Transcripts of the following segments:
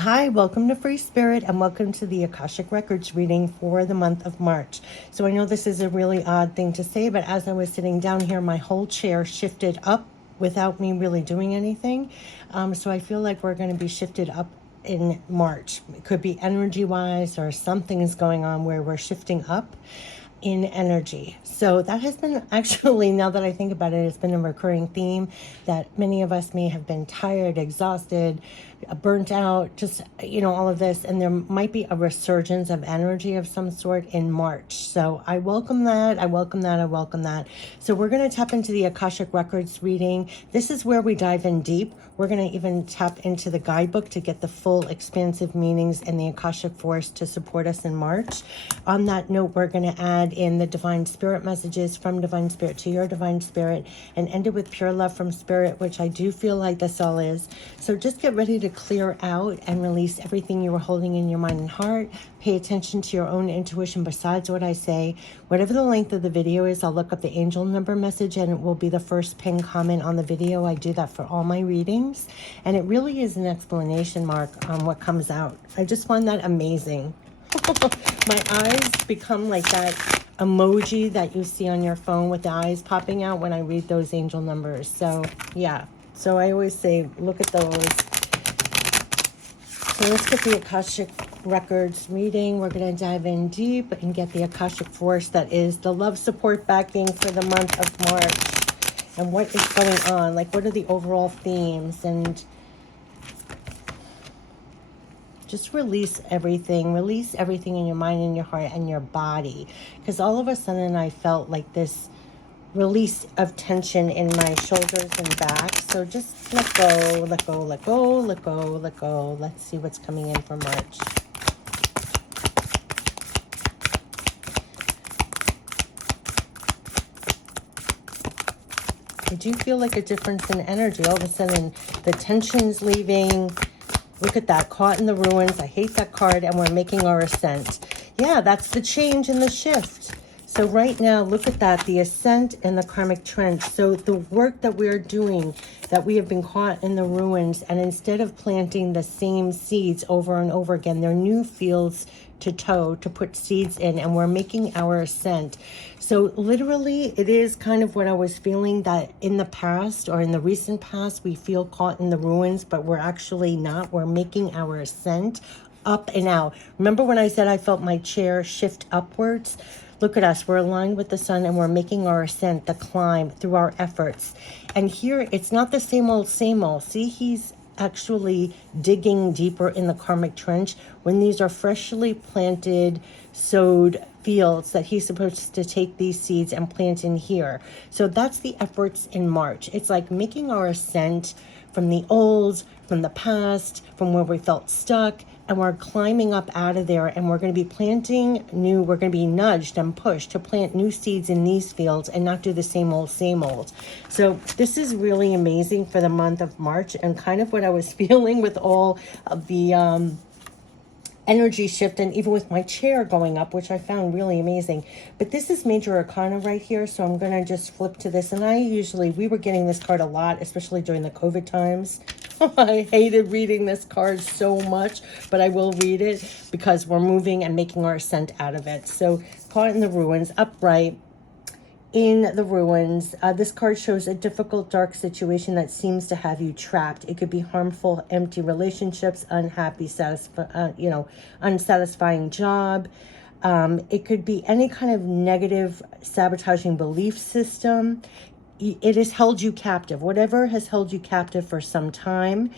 Hi, welcome to Free Spirit and welcome to the Akashic Records reading for the month of March. So I know this is a really odd thing to say, but as I was sitting down here, my whole chair shifted up without me really doing anything. So I feel like we're going to be shifted up in March. It could be energy-wise or something is going on where we're shifting up in energy. So that has been actually, now that I think about it, it's been a recurring theme that many of us may have been tired, exhausted, burnt out, just, all of this. And there might be a resurgence of energy of some sort in March. So I welcome that. I welcome that. I welcome that. So we're going to tap into the Akashic Records reading. This is where we dive in deep. We're going to even tap into the guidebook to get the full expansive meanings and the Akashic force to support us in March. On that note, we're going to add in the Divine Spirit messages from Divine Spirit to your Divine Spirit and end it with pure love from Spirit, which I do feel like this all is. So just get ready to clear out and release everything you were holding in your mind and heart. Pay attention to your own intuition besides what I say. Whatever the length of the video is, I'll look up the angel number message and it will be the first pinned comment on the video. I do that for all my readings. And it really is an explanation mark on what comes out. I just find that amazing. My eyes become like that emoji that you see on your phone with the eyes popping out when I read those angel numbers. So yeah, so I always say look at those. So let's get the Akashic Records reading. We're going to dive in deep and get the Akashic force that is the love support backing for the month of March. And what is going on? Like, what are the overall themes? And just release everything in your mind and your heart and your body. Because all of a sudden I felt like this release of tension in my shoulders and back. So just let go, let go, let go, let go, let go. Let's see what's coming in for March. I do feel like a difference in energy. All of a sudden the tension's leaving. Look at that, caught in the ruins. I hate that card, and we're making our ascent. Yeah, that's the change and the shift. So right now, look at that, the ascent and the karmic trench. So the work that we're doing, that we have been caught in the ruins, and instead of planting the same seeds over and over again, they're new fields to put seeds in, and we're making our ascent. So literally, it is kind of what I was feeling, that in the past or in the recent past, we feel caught in the ruins, but we're actually not. We're making our ascent up and out. Remember when I said I felt my chair shift upwards? Look at us, we're aligned with the sun and we're making our ascent, the climb through our efforts. And here, it's not the same old, same old. See, he's actually digging deeper in the karmic trench when these are freshly planted, sowed fields that he's supposed to take these seeds and plant in here. So that's the efforts in March. It's like making our ascent from the old, from the past, from where we felt stuck, and we're climbing up out of there, and we're going to be planting new, we're going to be nudged and pushed to plant new seeds in these fields and not do the same old, same old. So this is really amazing for the month of March, and kind of what I was feeling with all of the energy shift, and even with my chair going up, which I found really amazing. But this is Major Arcana right here, so I'm going to just flip to this. And we were getting this card a lot, especially during the COVID times. I hated reading this card so much, but I will read it because we're moving and making our ascent out of it. So caught in the ruins, upright in the ruins. This card shows a difficult, dark situation that seems to have you trapped. It could be harmful, empty relationships, unhappy, unsatisfying job. It could be any kind of negative, sabotaging belief system. It has held you captive. Whatever has held you captive for some time,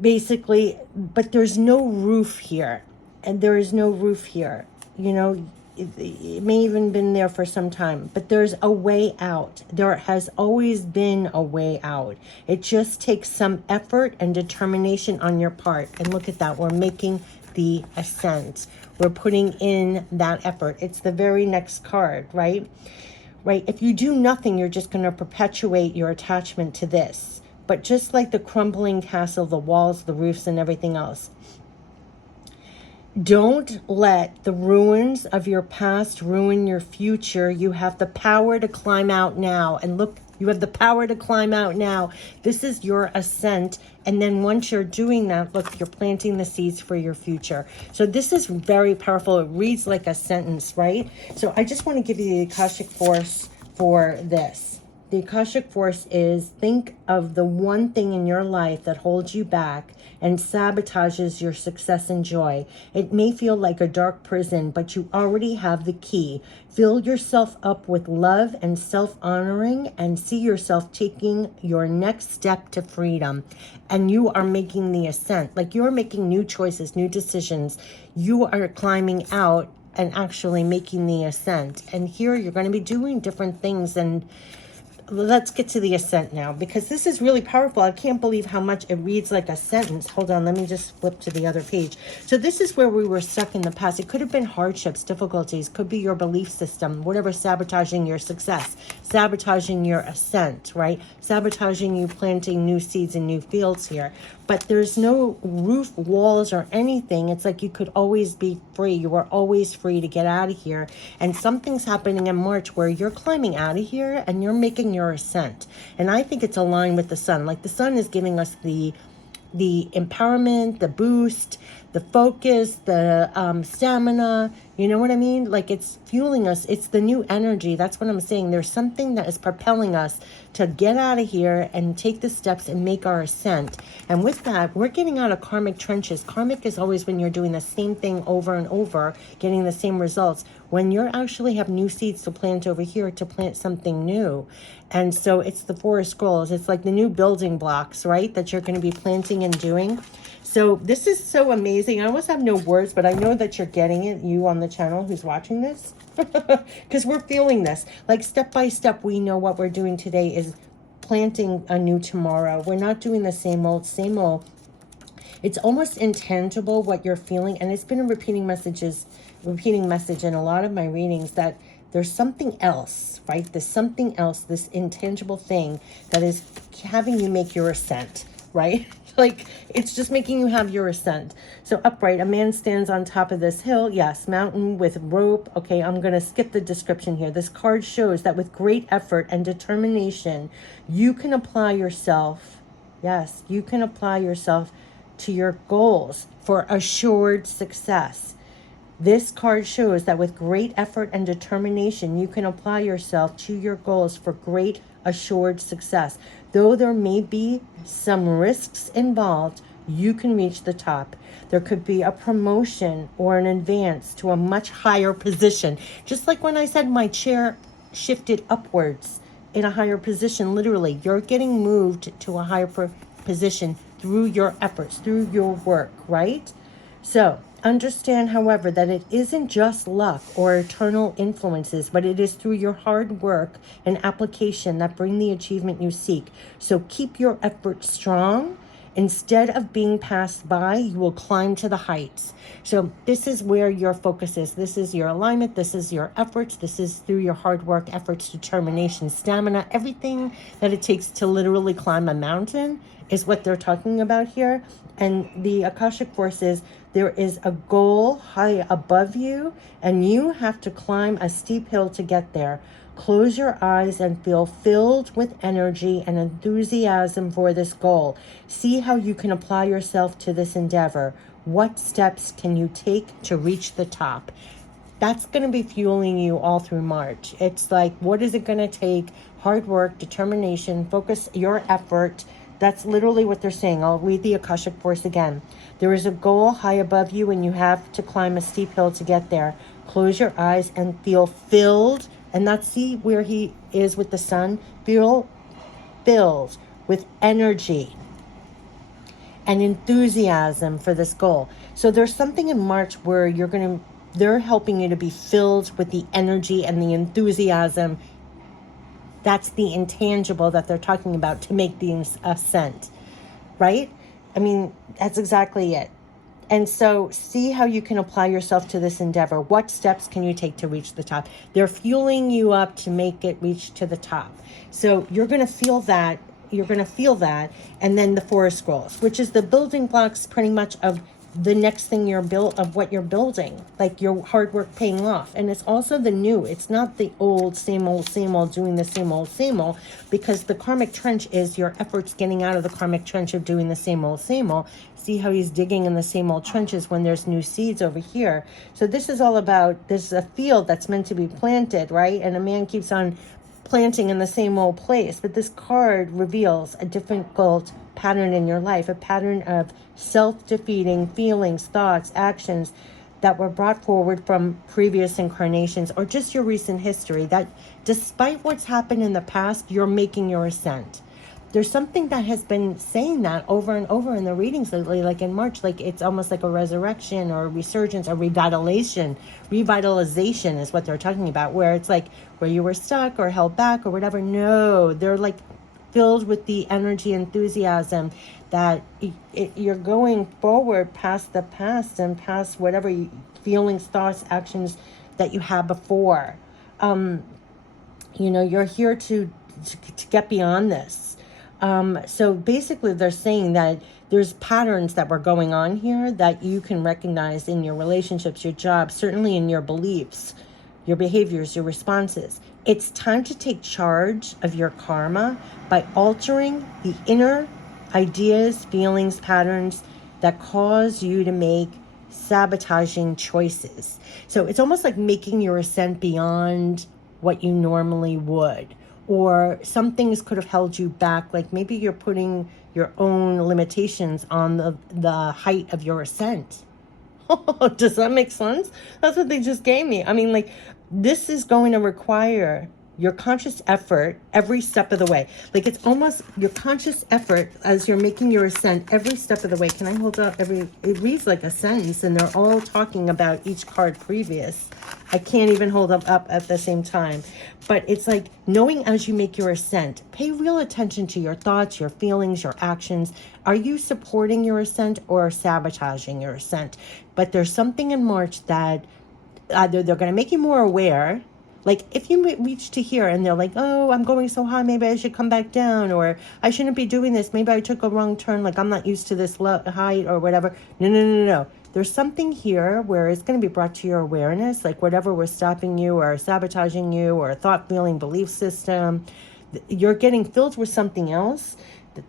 basically, but there's no roof here. And there is no roof here. It may even been there for some time, but there's a way out. There has always been a way out. It just takes some effort and determination on your part. And look at that. We're making the ascent. We're putting in that effort. It's the very next card, right? Right? If you do nothing, you're just going to perpetuate your attachment to this. But just like the crumbling castle, the walls, the roofs, and everything else, don't let the ruins of your past ruin your future. You have the power to climb out now. And look You have the power to climb out now. This is your ascent. And then once you're doing that, look, you're planting the seeds for your future. So this is very powerful. It reads like a sentence, right? So I just want to give you the Akashic Force for this. The Akashic Force is, think of the one thing in your life that holds you back and sabotages your success and joy. It may feel like a dark prison, but you already have the key. Fill yourself up with love and self-honoring and see yourself taking your next step to freedom. And you are making the ascent. Like, you're making new choices, new decisions. You are climbing out and actually making the ascent. And here you're going to be doing different things. And let's get to the ascent now, because this is really powerful. I can't believe how much it reads like a sentence. Hold on, let me just flip to the other page. So this is where we were stuck in the past. It could have been hardships, difficulties, could be your belief system, whatever, sabotaging your success, sabotaging your ascent, right? Sabotaging you planting new seeds in new fields here. But there's no roof, walls, or anything. It's like you could always be free. You are always free to get out of here. And something's happening in March where you're climbing out of here and you're making your ascent. And I think it's aligned with the sun. Like, the sun is giving us the empowerment, the boost, the focus, the stamina. You know what I mean? Like, it's fueling us. It's the new energy. That's what I'm saying. There's something that is propelling us to get out of here and take the steps and make our ascent. And with that, we're getting out of karmic trenches. Karmic is always when you're doing the same thing over and over, getting the same results. When you actually have new seeds to plant over here, to plant something new. And so it's the forest scrolls. It's like the new building blocks, right, that you're going to be planting and doing. So this is so amazing. I almost have no words, but I know that you're getting it, you on the channel who's watching this, because we're feeling this. Like, step by step, we know what we're doing today is planting a new tomorrow. We're not doing the same old, same old. It's almost intangible what you're feeling. And it's been a repeating message in a lot of my readings, that there's something else, right? There's something else, this intangible thing that is having you make your ascent, right? Like, it's just making you have your ascent. So upright, a man stands on top of this hill. Yes, mountain with rope. Okay, I'm going to skip the description here. This card shows that with great effort and determination, you can apply yourself. Yes, you can apply yourself to your goals for assured success. This card shows that with great effort and determination, you can apply yourself to your goals for great assured success. Though there may be some risks involved, you can reach the top. There could be a promotion or an advance to a much higher position. Just like when I said my chair shifted upwards in a higher position, literally, you're getting moved to a higher position through your efforts, through your work, right? So understand, however, that it isn't just luck or eternal influences, but it is through your hard work and application that bring the achievement you seek. So keep your efforts strong. Instead of being passed by, you will climb to the heights. So this is where your focus is. This is your alignment. This is your efforts. This is through your hard work, efforts, determination, stamina, everything that it takes to literally climb a mountain is what they're talking about here. And the Akashic Force is, there is a goal high above you, and you have to climb a steep hill to get there. Close your eyes and feel filled with energy and enthusiasm for this goal. See how you can apply yourself to this endeavor. What steps can you take to reach the top? That's going to be fueling you all through March. It's like, what is it going to take? Hard work, determination, focus your effort. That's literally what they're saying. I'll read the Akashic Force again. There is a goal high above you, and you have to climb a steep hill to get there. Close your eyes and feel filled. And that's, see where he is with the sun? Feel filled with energy and enthusiasm for this goal. So there's something in March where they're helping you to be filled with the energy and the enthusiasm. That's the intangible that they're talking about to make the ascent, right? I mean, that's exactly it. And so see how you can apply yourself to this endeavor. What steps can you take to reach the top? They're fueling you up to make it reach to the top. So you're going to feel that. You're going to feel that. And then the forest scrolls, which is the building blocks pretty much of the next thing you're built of what you're building, like your hard work paying off. And it's also the new. It's not the old, same old, doing the same old, because the karmic trench is your efforts getting out of the karmic trench of doing the same old, same old. See how he's digging in the same old trenches when there's new seeds over here. So this is all about, this is a field that's meant to be planted, right? And a man keeps on planting in the same old place. But this card reveals a difficult pattern in your life, a pattern of self-defeating feelings, thoughts, actions that were brought forward from previous incarnations or just your recent history, that despite what's happened in the past, you're making your ascent. There's something that has been saying that over and over in the readings lately, like in March, like it's almost like a resurrection or a resurgence, a revitalization is what they're talking about, where it's like where you were stuck or held back or whatever. No, they're like filled with the energy, enthusiasm that you're going forward past the past and past whatever feelings, thoughts, actions that you had before. You're here to get beyond this. So basically they're saying that there's patterns that were going on here that you can recognize in your relationships, your job, certainly in your beliefs, your behaviors, your responses. It's time to take charge of your karma by altering the inner ideas, feelings, patterns that cause you to make sabotaging choices. So it's almost like making your ascent beyond what you normally would. Or some things could have held you back, like maybe you're putting your own limitations on the height of your ascent. Does that make sense? That's what they just gave me. I mean, like, this is going to require your conscious effort every step of the way. Like, it's almost your conscious effort as you're making your ascent every step of the way. Can I hold up it reads like a sentence, and they're all talking about each card previous. I can't even hold them up at the same time. But it's like knowing as you make your ascent, pay real attention to your thoughts, your feelings, your actions. Are you supporting your ascent or sabotaging your ascent? But there's something in March that either they're going to make you more aware. Like if you reach to here and they're like, oh, I'm going so high, maybe I should come back down, or I shouldn't be doing this. Maybe I took a wrong turn. Like I'm not used to this height or whatever. No. There's something here where it's going to be brought to your awareness, like whatever was stopping you or sabotaging you or thought, feeling, belief system, you're getting filled with something else.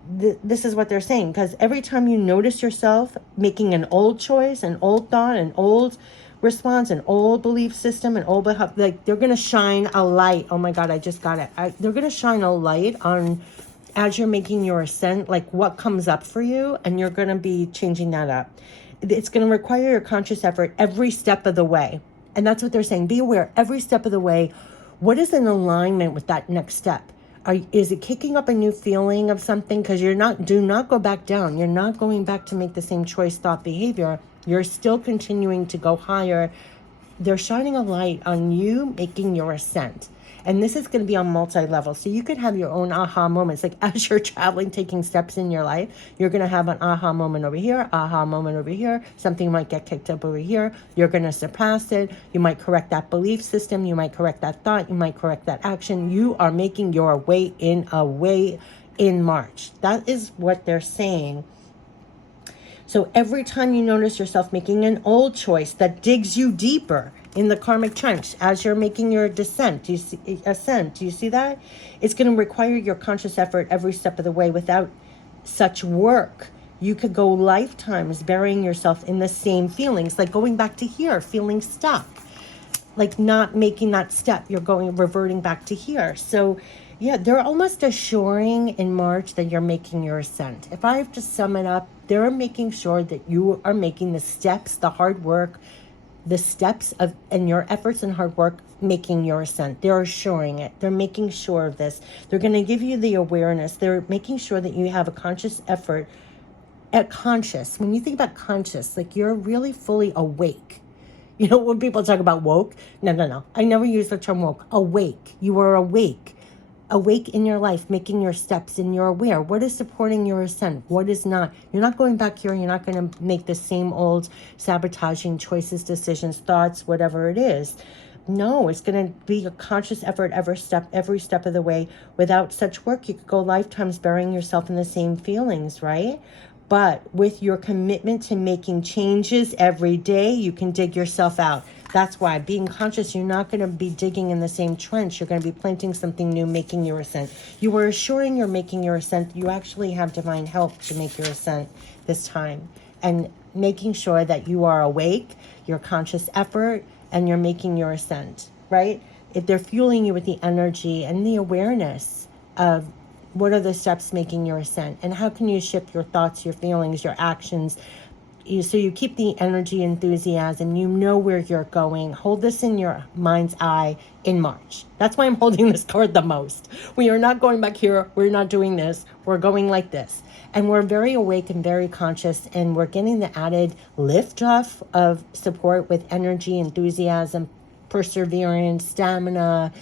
This is what they're saying, because every time you notice yourself making an old choice, an old thought, an old response, an old belief system, an old, like they're going to shine a light. Oh my God, I just got it. They're going to shine a light on as you're making your ascent, like what comes up for you, and you're going to be changing that up. It's going to require your conscious effort every step of the way. And that's what they're saying. Be aware every step of the way. What is in alignment with that next step? Is it kicking up a new feeling of something? Because do not go back down. You're not going back to make the same choice, thought, behavior. You're still continuing to go higher. They're shining a light on you making your ascent. And this is going to be on multi-level. So you could have your own aha moments. Like as you're traveling, taking steps in your life, you're going to have an aha moment over here, aha moment over here. Something might get kicked up over here. You're going to surpass it. You might correct that belief system. You might correct that thought. You might correct that action. You are making your way in March. That is what they're saying. So every time you notice yourself making an old choice that digs you deeper in the karmic trench as you're making your ascent, do you see that? It's going to require your conscious effort every step of the way. Without such work, you could go lifetimes burying yourself in the same feelings, like going back to here, feeling stuck, like not making that step. You're reverting back to here. So yeah, they're almost assuring in March that you're making your ascent. If I have to sum it up, they're making sure that you are making the steps, the hard work, the steps of, and your efforts and hard work, making your ascent. They're assuring it. They're making sure of this. They're going to give you the awareness. They're making sure that you have a conscious effort. When you think about conscious, like you're really fully awake. You know, when people talk about woke, no. I never use the term woke. Awake. You are awake. Awake in your life, making your steps, and you're aware. What is supporting your ascent? What is not? You're not going back here. You're not going to make the same old sabotaging choices, decisions, thoughts, whatever it is. No, it's going to be a conscious effort every step of the way. Without such work, you could go lifetimes burying yourself in the same feelings, right? But with your commitment to making changes every day, you can dig yourself out. That's why being conscious, you're not going to be digging in the same trench. You're going to be planting something new, making your ascent. You are assuring you're making your ascent. You actually have divine help to make your ascent this time. And making sure that you are awake, your conscious effort, and you're making your ascent, right? If they're fueling you with the energy and the awareness of what are the steps making your ascent, and how can you shift your thoughts, your feelings, your actions, so you keep the energy, enthusiasm, you know where you're going. Hold this in your mind's eye in March. That's why I'm holding this card the most. We are not going back here. We're not doing this. We're going like this. And we're very awake and very conscious, and we're getting the added lift off of support with energy, enthusiasm, perseverance, stamina.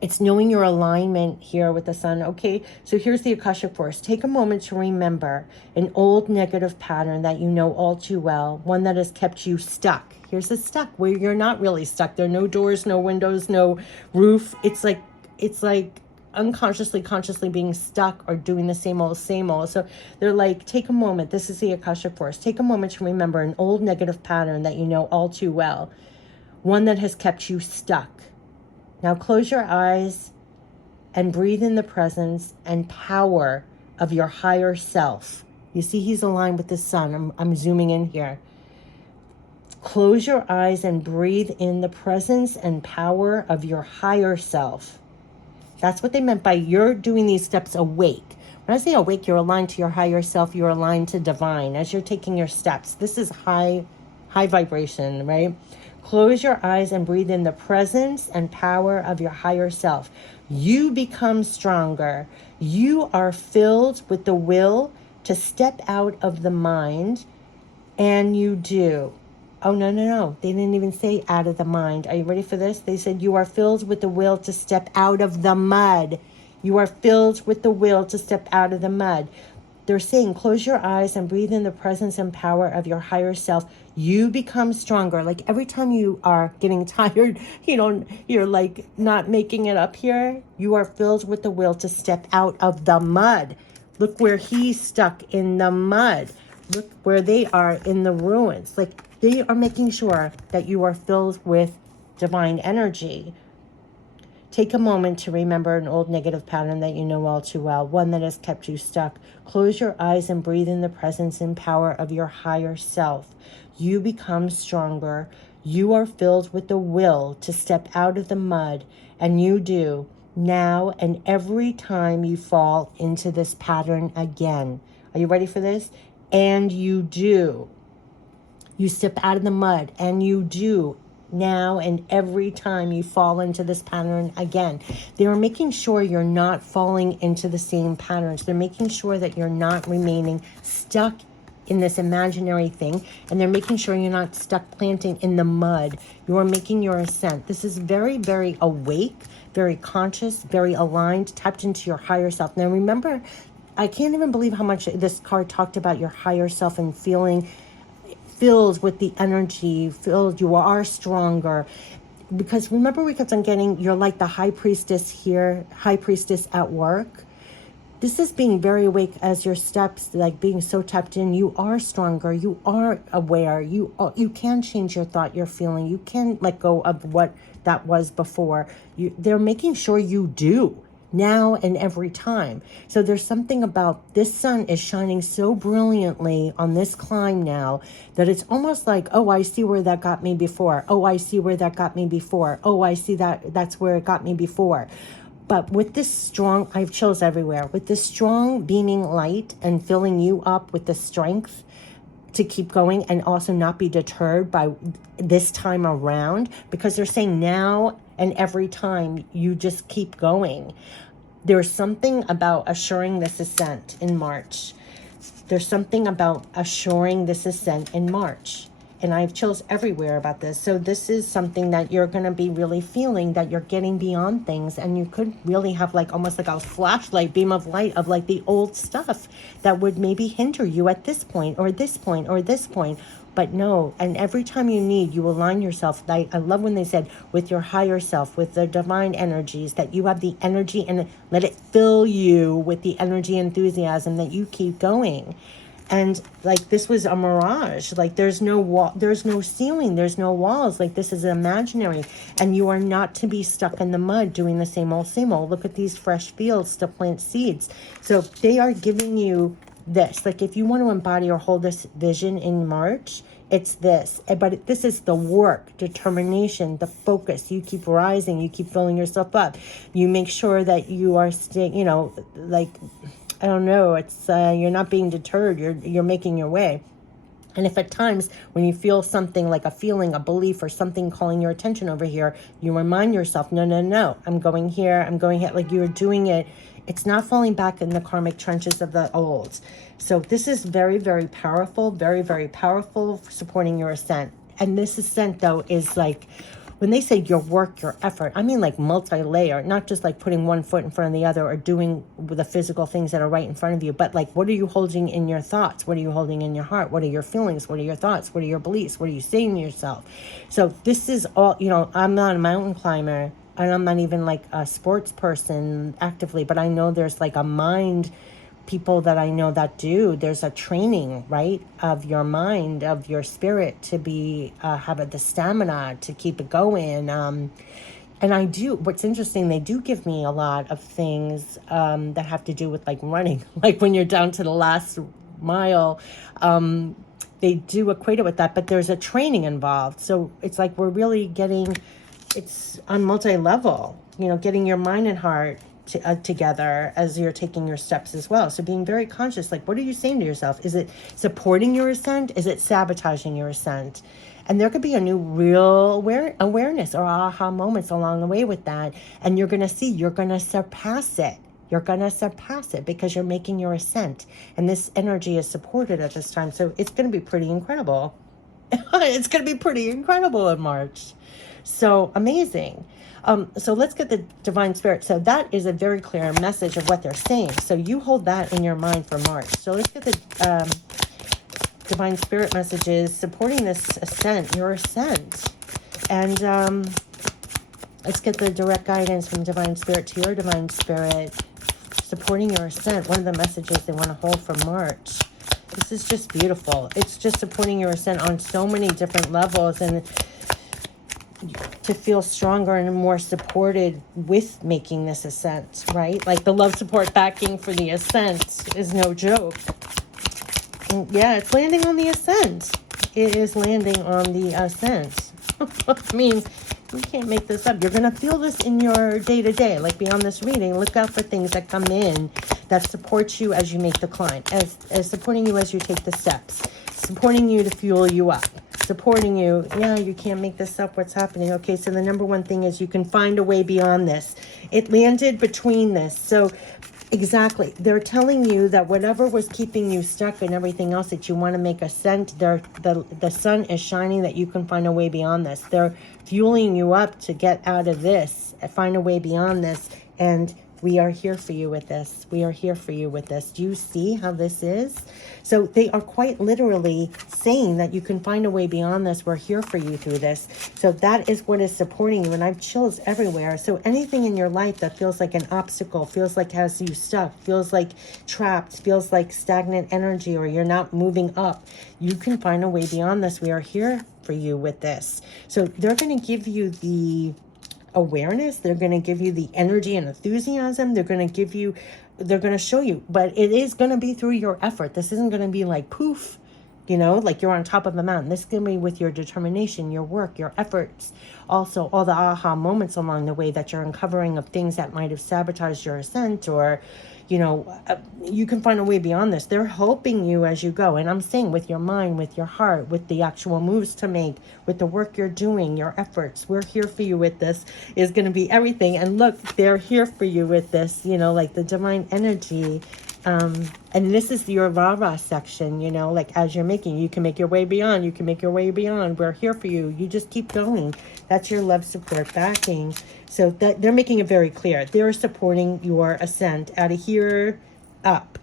It's knowing your alignment here with the sun. Okay, so here's the Akashic Force. Take a moment to remember an old negative pattern that you know all too well, one that has kept you stuck. Here's the stuck where you're not really stuck. There are no doors, no windows, no roof. It's like unconsciously, consciously being stuck or doing the same old, same old. So they're like, take a moment. This is the Akashic Force. Take a moment to remember an old negative pattern that you know all too well, one that has kept you stuck. Now close your eyes and breathe in the presence and power of your higher self. You see he's aligned with the sun. I'm zooming in here. Close your eyes and breathe in the presence and power of your higher self. That's what they meant by you're doing these steps awake. When I say awake, you're aligned to your higher self. You're aligned to divine as you're taking your steps. This is high vibration, right? Close your eyes and breathe in the presence and power of your higher self. You become stronger. You are filled with the will to step out of the mind, and you do. Oh, no. They didn't even say out of the mind. Are you ready for this? They said you are filled with the will to step out of the mud. You are filled with the will to step out of the mud. They're saying, close your eyes and breathe in the presence and power of your higher self. You become stronger. Like every time you are getting tired, you're like not making it up here. You are filled with the will to step out of the mud. Look where he's stuck in the mud. Look where they are in the ruins. Like they are making sure that you are filled with divine energy. Take a moment to remember an old negative pattern that you know all too well, one that has kept you stuck. Close your eyes and breathe in the presence and power of your higher self. You become stronger. You are filled with the will to step out of the mud, and you do now and every time you fall into this pattern again. Are you ready for this? And you do. You step out of the mud, and you do now and every time you fall into this pattern again. They are making sure you're not falling into the same patterns. They're making sure that you're not remaining stuck in this imaginary thing, and they're making sure you're not stuck planting in the mud. You are making your ascent. This is very, very awake, very conscious, very aligned, tapped into your higher self. Now remember, I can't even believe how much this card talked about your higher self and feeling filled with the energy, filled, you are stronger. Because remember, we kept on getting, you're like the high priestess here, high priestess at work. This is being very awake as your steps, like being so tapped in. You are stronger. You are aware. You can change your thought, your feeling. You can let go of what that was before. They're making sure you do now and every time. So there's something about this sun is shining so brilliantly on this climb now that it's almost like, oh, I see where that got me before. Oh, I see where that got me before. Oh, I see that's where it got me before. But with this strong, I have chills everywhere, with this strong beaming light and filling you up with the strength to keep going and also not be deterred by this time around, because they're saying now and every time you just keep going. There's something about assuring this ascent in March. There's something about assuring this ascent in March. and I have chills everywhere about this. So this is something that you're going to be really feeling, that you're getting beyond things, and you could really have like almost like a flashlight beam of light of like the old stuff that would maybe hinder you at this point or this point or this point. But no, and every time you need, you align yourself. I love when they said with your higher self, with the divine energies, that you have the energy, and let it fill you with the energy, enthusiasm that you keep going. And like this was a mirage. Like there's no wall, there's no ceiling, there's no walls. Like this is imaginary, and you are not to be stuck in the mud doing the same old, same old. Look at these fresh fields to plant seeds. So they are giving you this. Like if you want to embody or hold this vision in March, it's this. But this is the work, determination, the focus. You keep rising, you keep filling yourself up. You make sure that you are staying, you know, like, I don't know, it's you're not being deterred, you're making your way. And if at times when you feel something like a feeling, a belief, or something calling your attention over here, you remind yourself, no, I'm going here, like you're doing it. It's not falling back in the karmic trenches of the old. So this is very, very powerful, very, very powerful for supporting your ascent. And this ascent, though, is like, when they say your work, your effort, I mean like multi-layer, not just like putting one foot in front of the other or doing the physical things that are right in front of you, but like, what are you holding in your thoughts? What are you holding in your heart? What are your feelings? What are your thoughts? What are your beliefs? What are you saying to yourself? So this is all, you know, I'm not a mountain climber, and I'm not even like a sports person actively, but I know there's like a mind, people that I know that do, there's a training, right, of your mind, of your spirit to be, have the stamina to keep it going. And I do, what's interesting, they do give me a lot of things that have to do with like running, like when you're down to the last mile, they do equate it with that, but there's a training involved. So it's like we're really getting, it's on multi-level, you know, getting your mind and heart together as you're taking your steps as well. So being very conscious, like, what are you saying to yourself? Is it supporting your ascent? Is it sabotaging your ascent? And there could be a new real awareness or aha moments along the way with that. And you're going to see, you're going to surpass it. You're going to surpass it because you're making your ascent. And this energy is supported at this time. So it's going to be pretty incredible. It's going to be pretty incredible in March. So amazing. So let's get the divine spirit. So that is a very clear message of what they're saying. So you hold that in your mind for March. So let's get the divine spirit messages supporting this ascent, your ascent. And let's get the direct guidance from divine spirit to your divine spirit supporting your ascent. One of the messages they want to hold for March. This is just beautiful. It's just supporting your ascent on so many different levels, and to feel stronger and more supported with making this ascent, right? Like the love support backing for the ascent is no joke. And yeah, it's landing on the ascent. It is landing on the ascent. I mean, you can't make this up. You're going to feel this in your day-to-day. Like beyond this reading, look out for things that come in that support you as you make the climb, as supporting you as you take the steps, supporting you to fuel you up. Supporting you. Yeah, you can't make this up. What's happening? Okay, so the number one thing is you can find a way beyond this. It landed between this. So exactly, they're telling you that whatever was keeping you stuck and everything else that you want to make ascent, the sun is shining that you can find a way beyond this. They're fueling you up to get out of this, find a way beyond this, and we are here for you with this. We are here for you with this. Do you see how this is? So they are quite literally saying that you can find a way beyond this. We're here for you through this. So that is what is supporting you. And I have chills everywhere. So anything in your life that feels like an obstacle, feels like has you stuck, feels like trapped, feels like stagnant energy, or you're not moving up, you can find a way beyond this. We are here for you with this. So they're going to give you the awareness, they're going to give you the energy and enthusiasm, they're going to show you, but it is going to be through your effort. This isn't going to be like poof, you know, like you're on top of a mountain. This is going to be with your determination, your work, your efforts, also all the aha moments along the way that you're uncovering of things that might have sabotaged your ascent, or you know, you can find a way beyond this. They're helping you as you go. And I'm saying with your mind, with your heart, with the actual moves to make, with the work you're doing, your efforts. We're here for you with this is going to be everything. And look, they're here for you with this, you know, like the divine energy And this is your rah-rah section, you know, like as you're making, you can make your way beyond, you can make your way beyond. We're here for you. You just keep going. That's your love, support, backing. So that they're making it very clear. They're supporting your ascent out of here up,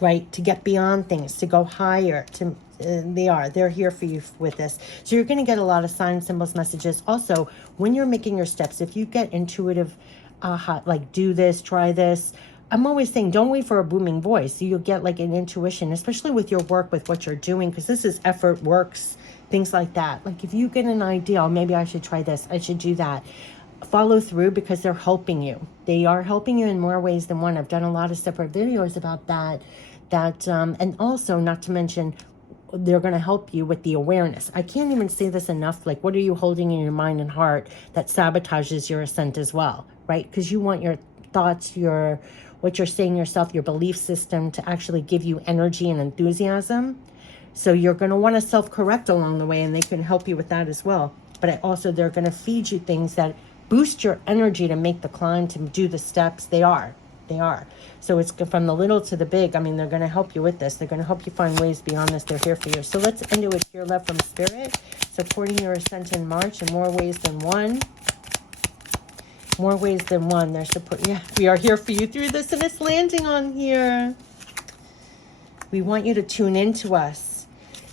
right? To get beyond things, to go higher, to they're here for you with this. So you're going to get a lot of signs, symbols, messages. Also, when you're making your steps, if you get intuitive, like do this, try this, I'm always saying don't wait for a booming voice. You'll get like an intuition, especially with your work, with what you're doing, because this is effort, works, things like that. Like if you get an idea, oh, maybe I should try this, I should do that, follow through, because they're helping you. They are helping you in more ways than one. I've done a lot of separate videos about that. And also, not to mention, they're going to help you with the awareness. I can't even say this enough. Like, what are you holding in your mind and heart that sabotages your ascent as well, right? Because you want your thoughts, what you're saying yourself, your belief system to actually give you energy and enthusiasm. So you're going to want to self-correct along the way, and they can help you with that as well. But also, they're going to feed you things that boost your energy to make the climb, to do the steps. They are. So it's from the little to the big. I mean, they're going to help you with this. They're going to help you find ways beyond this. They're here for you. So let's end it with pure love from Spirit, supporting your ascent in March in more ways than one. More ways than one. They're support. Yeah, we are here for you through this, and it's landing on here. We want you to tune into us.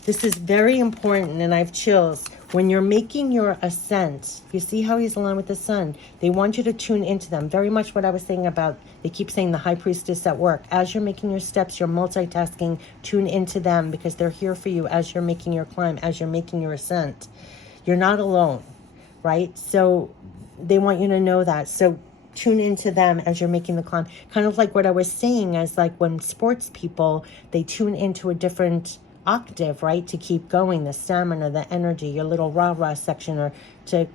This is very important, and I have chills. When you're making your ascent, you see how he's aligned with the sun. They want you to tune into them. Very much what I was saying about, they keep saying the high priestess at work. As you're making your steps, you're multitasking. Tune into them, because they're here for you as you're making your climb, as you're making your ascent. You're not alone, right? So they want you to know that. So tune into them as you're making the climb. Kind of like what I was saying, as like when sports people, they tune into a different octave, right, to keep going, the stamina, the energy, your little rah-rah section, or to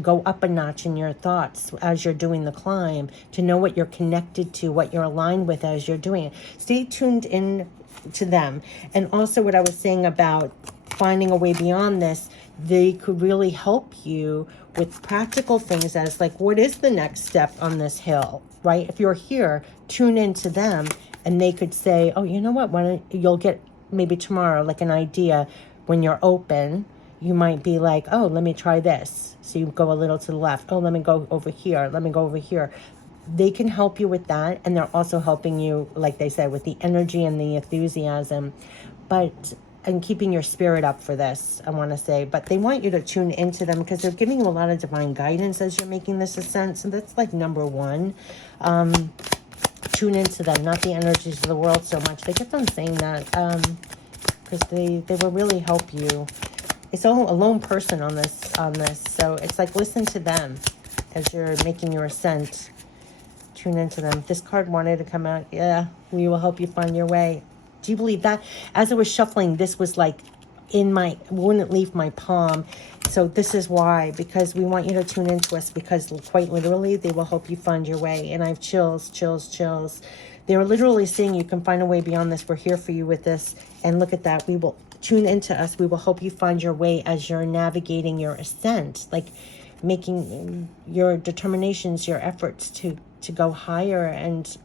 go up a notch in your thoughts as you're doing the climb, to know what you're connected to, what you're aligned with as you're doing it. Stay tuned in to them. And also what I was saying about finding a way beyond this, they could really help you with practical things, as like, what is the next step on this hill, right? If you're here, tune into them, and they could say, oh, you know what, you'll get maybe tomorrow like an idea. When you're open, you might be like, oh, let me try this. So you go a little to the left. Oh, let me go over here. Let me go over here. They can help you with that. And they're also helping you, like they said, with the energy and the enthusiasm, and keeping your spirit up for this, I want to say. But they want you to tune into them, because they're giving you a lot of divine guidance as you're making this ascent. So that's like number one. Tune into them, not the energies of the world so much. They kept on saying that, because they will really help you. It's a lone person on this. So it's like, listen to them as you're making your ascent. Tune into them. This card wanted to come out. Yeah, we will help you find your way. Do you believe that? As I was shuffling, this was like wouldn't leave my palm. So this is why, because we want you to tune into us, because quite literally, they will help you find your way. And I have chills. They're literally saying you can find a way beyond this. We're here for you with this. And look at that. We will tune into us. We will help you find your way as you're navigating your ascent, like making your determinations, your efforts to go higher, and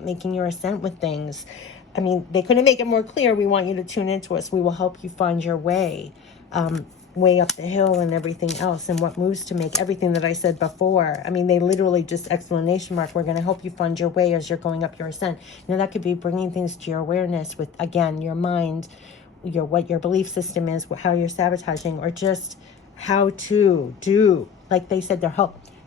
making your ascent with things. I mean, they couldn't make it more clear. We want you to tune into us. We will help you find your way, way up the hill and everything else, and what moves to make, everything that I said before. I mean, they literally just exclamation mark. We're going to help you find your way as you're going up your ascent. You know, that could be bringing things to your awareness with, again, your mind, what your belief system is, how you're sabotaging, or just how to do. Like they said,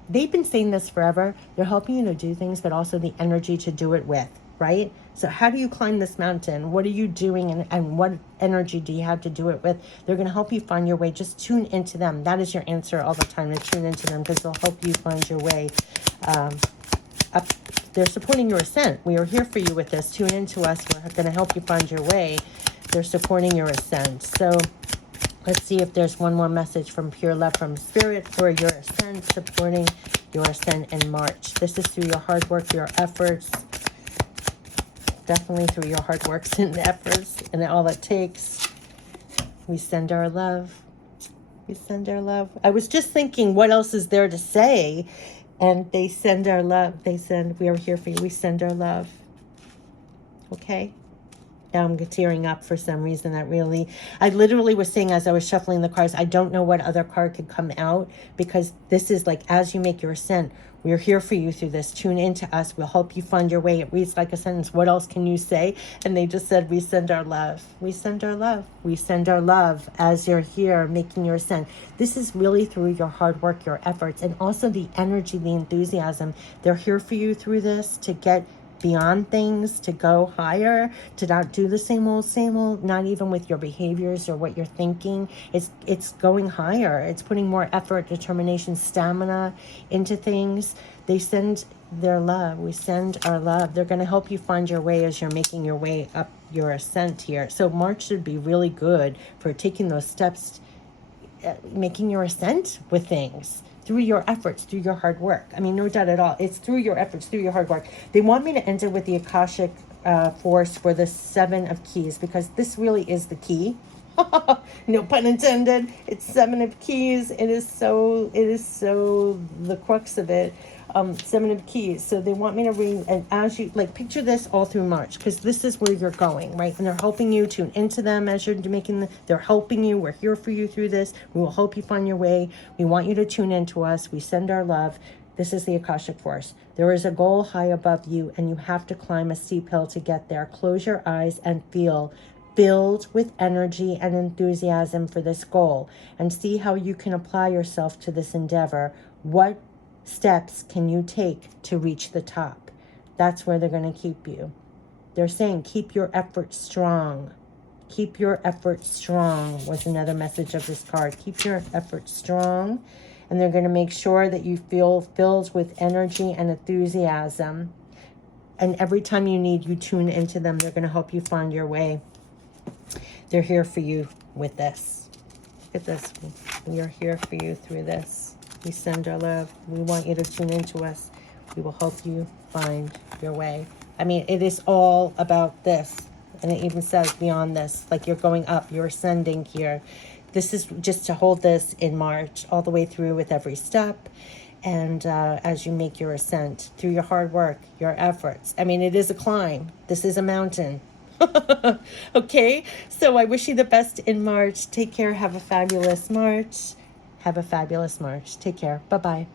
they've been saying this forever. They're helping you to do things, but also the energy to do it with, right? So how do you climb this mountain? What are you doing, and what energy do you have to do it with? They're going to help you find your way. Just tune into them. That is your answer all the time, to tune into them, because they'll help you find your way up. They're supporting your ascent. We are here for you with this. Tune into us. We're going to help you find your way. They're supporting your ascent. So let's see if there's one more message from Pure Love from Spirit for your ascent, supporting your ascent in March. This is through your hard work, your efforts. Definitely through your hard works and efforts, and all it takes. We send our love. We send our love. I was just thinking, what else is there to say? And they send our love. They send, we are here for you. We send our love. Okay? Now I'm tearing up for some reason. I literally was saying as I was shuffling the cards, I don't know what other card could come out, because this is like, as you make your ascent, we're here for you through this. Tune into us. We'll help you find your way. It reads like a sentence. What else can you say? And they just said, we send our love. We send our love. We send our love as you're here making your ascent. This is really through your hard work, your efforts, and also the energy, the enthusiasm. They're here for you through this to get beyond things, to go higher, to not do the same old, not even with your behaviors or what you're thinking. It's going higher. It's putting more effort, determination, stamina into things. They send their love. We send our love. They're going to help you find your way as you're making your way up your ascent here. So March should be really good for taking those steps, making your ascent with things through your efforts, through your hard work. I mean, no doubt at all. It's through your efforts, through your hard work. They want me to end it with the Akashic force for the 7 of keys, because this really is the key. No pun intended. It's 7 of keys. It is so the crux of it. 7 of keys. So they want me to read, and as you like, picture this all through March, because this is where you're going, right? And they're helping you tune into them as you're making they're helping you. We're here for you through this. We will help you find your way. We want you to tune into us. We send our love. This is the Akashic force. There is a goal high above you, and you have to climb a steep hill to get there. Close your eyes and feel filled with energy and enthusiasm for this goal, and see how you can apply yourself to this endeavor. What steps can you take to reach the top? That's where they're going to keep you. They're saying keep your efforts strong. Keep your efforts strong was another message of this card. Keep your efforts strong. And they're going to make sure that you feel filled with energy and enthusiasm. And every time you need, you tune into them. They're going to help you find your way. They're here for you with this. Look at this. We are here for you through this. We send our love. We want you to tune into us. We will help you find your way. I mean, it is all about this. And it even says beyond this, like you're going up, you're ascending here. This is just to hold this in March all the way through with every step. And as you make your ascent through your hard work, your efforts. I mean, it is a climb. This is a mountain. Okay, so I wish you the best in March. Take care. Have a fabulous March. Have a fabulous March. Take care. Bye-bye.